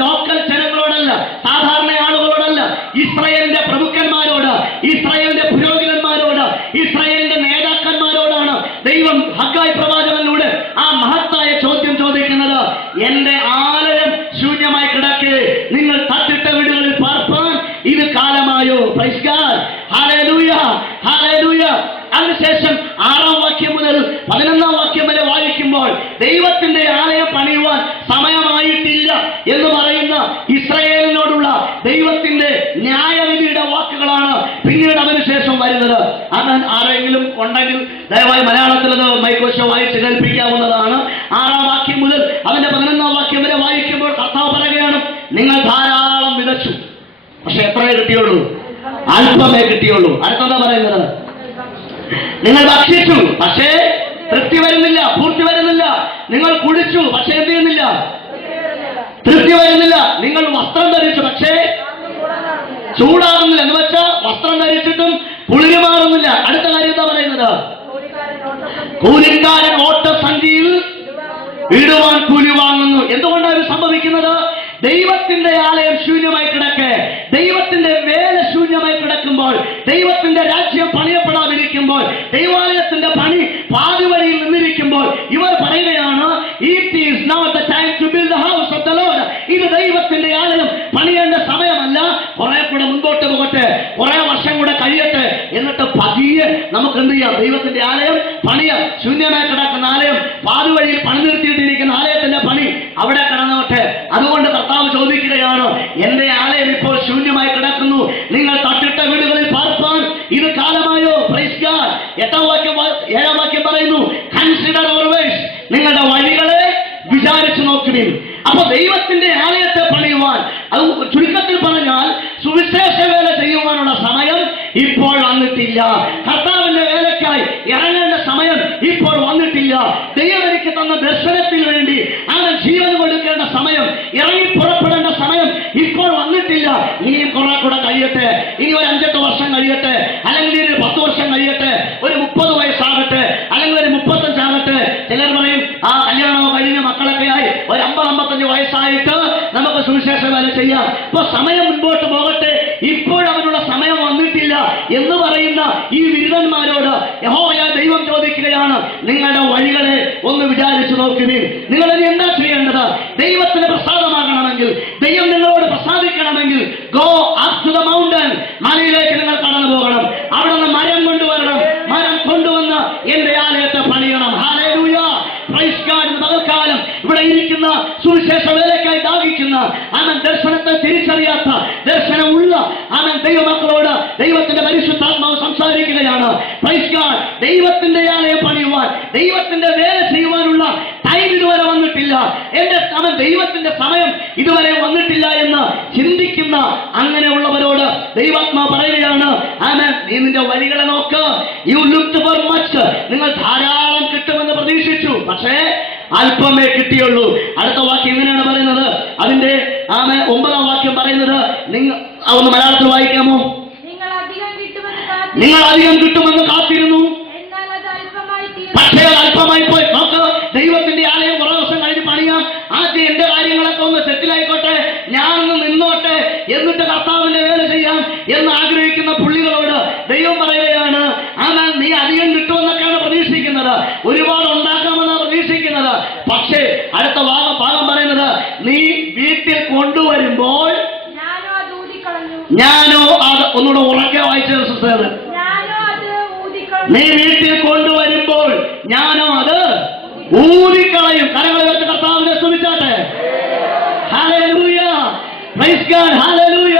ലോക്കൽ ജനങ്ങളോടല്ല, സാധാരണ ആളുകളോടല്ല, ഇസ്രായേലിന്റെ പ്രഭുക്കന്മാരോട്, ഇസ്രായേലിന്റെ പുരോഹിതന്മാരോട്, ഇസ്രായേലിന്റെ നേതാക്കന്മാരോടാണ് ദൈവം ഹഗ്ഗായി പ്രവാചകനിലൂടെ ആ മഹത്തായ ചോദ്യം ചോദിക്കുന്നത്. എന്റെ ആലയം ശൂന്യമായി കിടക്കെ നിങ്ങൾ തട്ടിട്ട വീടുകളിൽ പാർപ്പാൻ ഇത് കാലമായോ? Praise God. Hallelujah, hallelujah. അതിനുശേഷം 6-ാം വാക്യം മുതൽ 11-ാം വാക്യം വരെ വായിക്കുമ്പോൾ ദൈവത്തിന്റെ ആലയം പണിയുവാൻ സമയമായിട്ടില്ല എന്ന് പറയുന്ന ഇസ്രായേലിനോടുള്ള ദൈവത്തിന്റെ ന്യായവിധിയുടെ വാക്കുകളാണ് പിന്നീട് അതിനുശേഷം വരുന്നത്. ആരെങ്കിലും ഉണ്ടെങ്കിൽ ദയവായി മലയാളത്തിൽ മൈക്കോശ വായിച്ച് കേൾപ്പിക്കാവുന്നതാണ്. 6-ാം വാക്യം മുതൽ അതിന്റെ 11-ാം വാക്യം വരെ വായിക്കുമ്പോൾ കർത്താവ് പറയുകയാണ്, നിങ്ങൾ ധാരാളം വിതച്ചു, പക്ഷെ എത്രയേ കിട്ടിയുള്ളൂ? അല്പമേ കിട്ടിയുള്ളൂ. അടുത്തെന്താ പറയുന്നത്? നിങ്ങൾ ഭക്ഷിച്ചു, പക്ഷേ തൃപ്തി വരുന്നില്ല, പൂർത്തി വരുന്നില്ല. നിങ്ങൾ കുടിച്ചു, പക്ഷെ എന്ത് ചെയ്യുന്നില്ല? തൃപ്തി വരുന്നില്ല. നിങ്ങൾ വസ്ത്രം ധരിച്ചു, പക്ഷേ ചൂടാറുന്നില്ല. എന്ന് വെച്ചാൽ വസ്ത്രം ധരിച്ചിട്ടും കുളിര് മാറുന്നില്ല. അടുത്ത കാര്യം എന്താ പറയുന്നത്? കൂലിക്കാരൻ ഓട്ടസഞ്ചിയിൽ ഇടുവാൻ കൂലി വാങ്ങുന്നു. എന്തുകൊണ്ടാണ് ഇത് സംഭവിക്കുന്നത്? ദൈവത്തിന്റെ ആലയം ശൂന്യമായി കിടക്കെ, ദൈവത്തിന്റെ വേല ശൂന്യമായി കിടക്കുമ്പോൾ, ദൈവത്തിന്റെ രാജ്യം പണിയപ്പെടാതിരിക്കുമ്പോൾ, ദൈവാലയത്തിന്റെ പണി പാതി വഴിയിൽ നിന്നിരിക്കുമ്പോൾ ഇവർ പറയുകയാണ്, it is not the time to build the house of the lord. ഇത് ദൈവത്തിന്റെ ആലയം പണിയേണ്ട സമയമല്ല. കുറെ കൂടെ മുൻപോട്ട് പോകട്ടെ, കുറെ വർഷം കൂടെ കഴിയട്ടെ, എന്നിട്ട് പതിയെ നമുക്ക് എന്ത് ചെയ്യാം? ദൈവത്തിന്റെ ആലയം പണിയാം. ശൂന്യമായി കിടക്കുന്ന ആലയം, പാതി വഴിയിൽ പണി നിർത്തിയിട്ടിരിക്കുന്ന ആലയത്തിന്റെ പണി അവിടെ കിടന്നോട്ടെ. അതുകൊണ്ട് കർത്താവ് ചോദിക്കുകയാണ്, എന്റെ ആലയം ഇപ്പോൾ ശൂന്യമായി കിടക്കുന്നു, നിങ്ങൾ തട്ടിട്ട വീടുകളിൽ പാർപ്പാൻ ഇത് കാലമായോ? Praise God. 7-ാം വാക്യം പറയുന്നു, കൺസിഡർ ഓൾവേസ്, നിങ്ങളുടെ വഴികളെ വിചാരിച്ചു നോക്കുവിൻ. അപ്പൊ ദൈവത്തിന്റെ ആലയത്തെ പണിയുവാൻ, അത് ചുരുക്കത്തിൽ പറഞ്ഞാൽ സുവിശേഷ വേല ചെയ്യുവാനുള്ള സമയം ഇപ്പോൾ വന്നിട്ടില്ല. കർത്താവിന്റെ വേലക്കായി ഇറങ്ങേണ്ട സമയം ഇപ്പോൾ വന്നിട്ടില്ല. ദൈവം എനിക്ക് തന്ന ദർശനത്തിന് വേണ്ടി അവൻ ജീവൻ കൊടുക്കേണ്ട സമയം, ഇറങ്ങി പുറപ്പെടേണ്ട സമയം ഇപ്പോൾ വന്നിട്ടില്ല. ഇനിയും കുറെ കൂടെ കഴിയട്ടെ, ഇനി ഒരു 5-8 വർഷം കഴിയട്ടെ, അല്ലെങ്കിൽ ഒരു 10 വർഷം കഴിയട്ടെ, ഒരു 30 വയസ്സാകട്ടെ, അല്ലെങ്കിൽ ഒരു 35 ആകട്ടെ. ചിലർ പറയും, ആ കല്യാണമോ കഴിഞ്ഞ മക്കളൊക്കെ ആയി ഒരു 50-55 വയസ്സായിട്ട് നമുക്ക് സുവിശേഷ വേല ചെയ്യാം. ഇപ്പൊ സമയം മുൻപോട്ട് പോകട്ടെ, ഇപ്പോഴവനുള്ള സമയം വന്നിട്ടില്ല എന്ന് പറയുന്ന ഈ വിരുദ്ധന്മാരോട് യഹോവയായ ദൈവം ചോദിക്കുകയാണ്, നിങ്ങളുടെ വഴികളെ ഒന്ന് വിചാരിച്ചു നോക്കുവിൻ. നിങ്ങൾ ഇനി എന്താ ചെയ്യേണ്ടത്? ദൈവത്തിന് പ്രസാദമാകണമെങ്കിൽ, ദൈവം നിങ്ങളോട് പ്രസാദിക്കണമെങ്കിൽ, go up to the mountain, മലയിലേക്ക് നിങ്ങൾ കടന്നു പോകണം. അവിടെ നിന്ന് ജീവിക്കുന്ന അവൻ ദർശനത്തെ തിരിച്ചറിയാത്ത ദർശനമുള്ള അവൻ ദൈവമക്കളോട് ദൈവത്തിന്റെ പരിശുദ്ധാത്മാവ് സംസാരിക്കുകയാണ്. Praise God. ദൈവത്തിന്റെ ആലയം പണിയുവാൻ, ദൈവത്തിന്റെ വേല ചെയ്യുവാനുള്ള ടൈം ഇതുവരെ വന്നിട്ടില്ല, അവൻ ദൈവത്തിന്റെ സമയം ഇതുവരെ വന്നിട്ടില്ല എന്ന് ചിന്തിക്കുന്ന അങ്ങനെയുള്ളവരോട് ദൈവാത്മാവ് പറയുകയാണ്, ആമേൻ, നീ നിന്റെ വഴികളെ നോക്ക്. You looked for much. നിങ്ങൾ ധാരാളം കിട്ടുമെന്ന് പ്രതീക്ഷിച്ചു, പക്ഷേ അല്പമേ കിട്ടിയുള്ളൂ. അടുത്ത വാക്യം ഇങ്ങനെയാണ് പറയുന്നത്. അതിന്റെ 9-ാം വാക്യം പറയുന്നത്, നിങ്ങൾ ഒന്ന് മലയാളത്തിൽ വായിക്കാമോ? നിങ്ങൾ അധികം കിട്ടുമെന്ന് കാത്തിരുന്നു, പക്ഷേ അത് അല്പമായി പോയി. നോക്ക്, ദൈവത്തിന്റെ ആലയം കുറെ ദിവസം കഴിഞ്ഞ് പണിയാം, ആദ്യം എന്റെ കാര്യങ്ങളൊക്കെ ഒന്ന് സെറ്റിലായിക്കോട്ടെ, ഞാനൊന്ന് നിന്നോട്ടെ, എന്നിട്ട് കർത്താവിന്റെ വേല ചെയ്യാം എന്ന് ആഗ്രഹിക്കുന്ന പുള്ളികളോട് ദൈവം പറയുകയാണ്, ആമേൻ, നീ അധികം കിട്ടുമെന്നൊക്കെയാണ് പ്രതീക്ഷിക്കുന്നത്, ഒരുപാട് ഉണ്ടാക്കാമെന്നാണ് പ്രതീക്ഷിക്കുന്നത്. പക്ഷേ അടുത്ത ഭാഗം പറയുന്നത്, നീ വീട്ടിൽ കൊണ്ടുവരുമ്പോൾ ഞാനോ അത് ഒന്നുകൂടെ ഉറക്കെ വായിച്ചത്, നീ വീട്ടിൽ കൊണ്ടുവരുമ്പോൾ ഞാനോ അത് ഊതിക്കളയും. കരങ്ങളെ വെച്ച് കർത്താവിനെ സ്തുതിച്ചാട്ടെ. Hallelujah, praise God, hallelujah.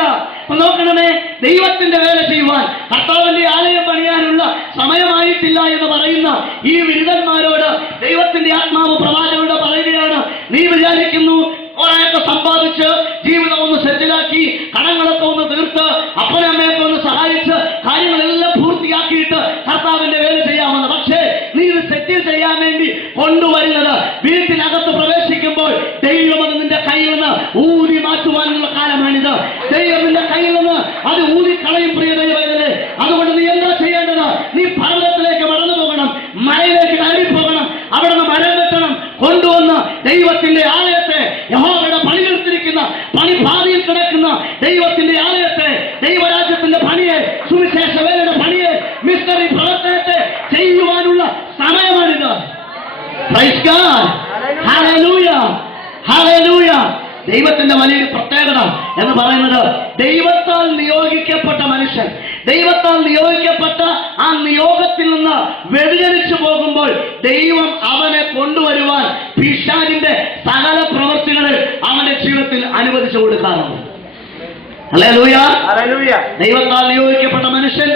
നോക്കണമേ, ദൈവത്തിന്റെ വേല ചെയ്യുവാൻ, കർത്താവിന്റെ ആലയം പണിയാനുള്ള സമയമായിട്ടില്ല എന്ന് പറയുന്ന ഈ വിരുദ്ധന്മാരോട് ദൈവത്തിന്റെ ആത്മാവ് പ്രവാചകനോട് പറയുകയാണ്, നീ വിചാരിക്കുന്നു കുറെയൊക്കെ സമ്പാദിച്ച് ജീവിതം ഒന്ന് സെറ്റിലാക്കി കടങ്ങളൊക്കെ ഒന്ന് തീർത്ത് അപ്പനമ്മയൊക്കെ ഒന്ന് സഹായിച്ച് കാര്യങ്ങളെല്ലാം പൂർത്തിയാക്കിയിട്ട് കർത്താവിന്റെ വേല ചെയ്യാമെന്ന്. പക്ഷേ നീ ഇത് സെറ്റിൽ ചെയ്യാൻ വേണ്ടി കൊണ്ടുവരുന്നത് വീട്ടിനകത്ത് പ്രവേശിക്കുമ്പോൾ ദൈവം അത് നിന്റെ കയ്യിൽ നിന്ന് ഊതി മാറ്റുവാനുള്ള കാലമാണിത്. ദൈവം നിന്റെ കയ്യിൽ നിന്ന് അത് ഊതിക്കളയും, പ്രിയ ദൈവമേ. അതുകൊണ്ട് നീ എന്താ ചെയ്യേണ്ടത്? നീ പർവ്വതത്തിലേക്ക് മടന്നു പോകണം, മലയിലേക്ക് കയറി പോകണം, അവിടെ നിന്ന് മരം വെട്ടണം, കൊണ്ടുവന്ന് ദൈവത്തിന്റെ ആലയത്തെ, യഹോവയുടെ പണി തീർത്തിരിക്കുന്ന പണിപാതിയിൽ കിടക്കുന്ന ദൈവത്തിന്റെ ആലയത്തെ, ദൈവരാജ്യത്തിന്റെ പണിയെ, സുവിശേഷ വേലയുടെ പണിയെ, മിഷണറി പ്രവർത്തനത്തെ ചെയ്യുവാനുള്ള സമയമാണിത്. Price God, hallelujah, hallelujah. ദൈവത്തിന്റെ വലിയൊരു പ്രത്യേകത എന്ന് പറയുന്നത്, ദൈവത്താൽ നിയോഗിക്കപ്പെട്ട മനുഷ്യൻ, ദൈവത്താൽ നിയോഗിക്കപ്പെട്ട ആ നിയോഗത്തിൽ നിന്ന് വ്യതിചലിച്ചു പോകുമ്പോൾ ദൈവം അവനെ കൊണ്ടുവരുവാൻ പിശാചിന്റെ സകല പ്രവൃത്തികളിൽ അവന്റെ ജീവിതത്തിൽ അനുവദിച്ചു കൊടുക്കാറുണ്ട്. Hallelujah, hallelujah. ദൈവത്താൽ നിയോഗിക്കപ്പെട്ട മനുഷ്യൻ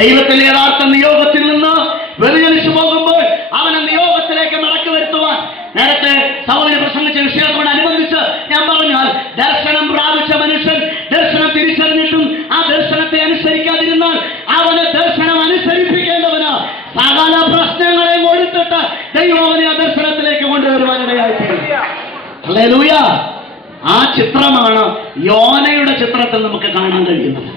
ദൈവത്തിന്റെ യഥാർത്ഥ നിയോഗത്തിൽ നിന്ന് വ്യതിചലിച്ചു പോകുമ്പോൾ അവനെ നിയോഗത്തിലേക്ക് മടക്കി വരുത്തുവാൻ, നേരത്തെ സഹോദരി പ്രസംഗിച്ച വിഷയത്തോടനുബന്ധിച്ച് ഞാൻ പറഞ്ഞാൽ, ദർശനം പ്രാപിച്ച മനുഷ്യൻ ദർശനം തിരിച്ചറിഞ്ഞിട്ടും ആ ദർശനത്തെ അനുസരിക്കാതിരുന്നാൽ അവനെ ദർശനം അനുസരിപ്പിക്കേണ്ടവന് സകല പ്രശ്നങ്ങളെയും കൊടുത്തിട്ട് ദൈവം അവനെ ആ ദർശനത്തിലേക്ക് കൊണ്ടുവരുവാനിടയായിത്തീരും. ഹല്ലേലൂയ. ആ ചിത്രമാണ് യോനയുടെ ചിത്രത്തിൽ നമുക്ക് കാണാൻ കഴിയുന്നത്.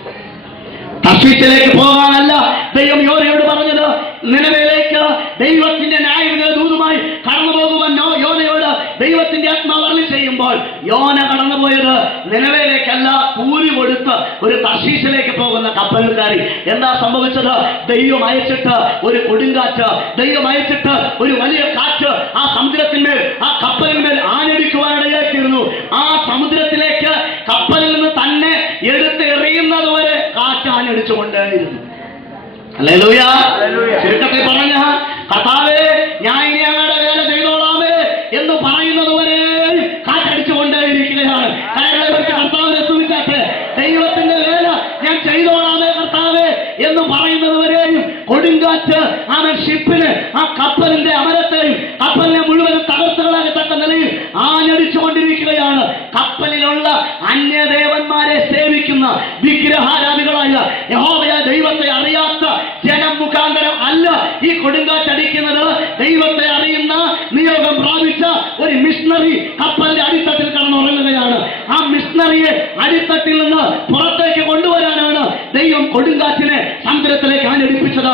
തർശീശിലേക്ക് പോകാനല്ല ദൈവം യോനയോട് പറഞ്ഞത്, നിനവേലേക്ക് ദൈവത്തിന്റെ ന്യായവിധിയുടെ ദൂതുമായി കടന്നു പോകുവാൻ യോനയോട് ദൈവത്തിന്റെ ആത്മാവ് അരുളി ചെയ്യുമ്പോൾ യോന കടന്നുപോയത് നിനവേലേക്കല്ല, കൂലി കൊടുത്ത് ഒരു തർശീശിലേക്ക് പോകുന്ന കപ്പലിൽ കയറി. എന്താ സംഭവിച്ചത്? ദൈവം അയച്ചിട്ട് ഒരു കൊടുങ്കാറ്റ്, ദൈവം അയച്ചിട്ട് ഒരു വലിയ കാറ്റ് ആ സമുദ്രത്തിന്മേൽ, ആ കപ്പലിന്മേൽ ആഞ്ഞടിക്കുവാനിടയായിത്തീർന്നു. ആ സമുദ്രത്തിലേക്ക് കപ്പലിൽ നിന്ന് തന്നെ എടുത്ത് എറിയുന്നത് വരെ കാറ്റ് ആഞ്ഞടിച്ചുകൊണ്ടേയിരുന്നു. ഹല്ലേലൂയ. ചുരുക്കത്തിൽ പറഞ്ഞ, കർത്താവേ, ഞാൻ ഇനി അങ്ങയുടെ വേല ചെയ്തോളാമേ എന്ന് പറയുന്നത് വരെ കാറ്റടിച്ചുകൊണ്ടേയിരിക്കുകയാണ്. കർത്താവിനെ സ്തുതിച്ചാട്ടെ. ദൈവത്തിന്റെ വേല ഞാൻ ചെയ്തോളാമേ കർത്താവേ എന്ന് പറയുന്നത് വരെയും കൊടുങ്കാറ്റ് അവൻ ഷിപ്പിന്, ആ കപ്പലിന്റെ അമരത്തെയും കപ്പലിനെ മുഴുവൻ തകർത്തുകളാകത്തക്ക നിലയിൽ ആഞ്ഞടിച്ചുകൊണ്ടിരിക്കുകയാണ്. കപ്പലിലുള്ള അന്യദേവന്മാരെ സേവിക്കുന്ന വിഗ്രഹാരാധികളായ യഹോവയായ ദൈവത്തെ അറിയാത്ത ജനം മുഖാന്തരം അല്ല ഈ കൊടുങ്കാറ്റടിക്കുന്നത്. ദൈവത്തെ അറിയുന്ന നിയോഗം പ്രാപിച്ച ഒരു മിഷണറി കപ്പലിന്റെ അടിത്തട്ടിൽ കടന്നുറങ്ങുകയാണ്. ആ മിഷണറിയെ അടിത്തട്ടിൽ നിന്ന് പുറത്തേക്ക് കൊണ്ടുവരാനാണ് ദൈവം കൊടുങ്കാറ്റിനെ സമുദ്രത്തിലേക്ക് ആഞ്ഞടിപ്പിച്ചത്.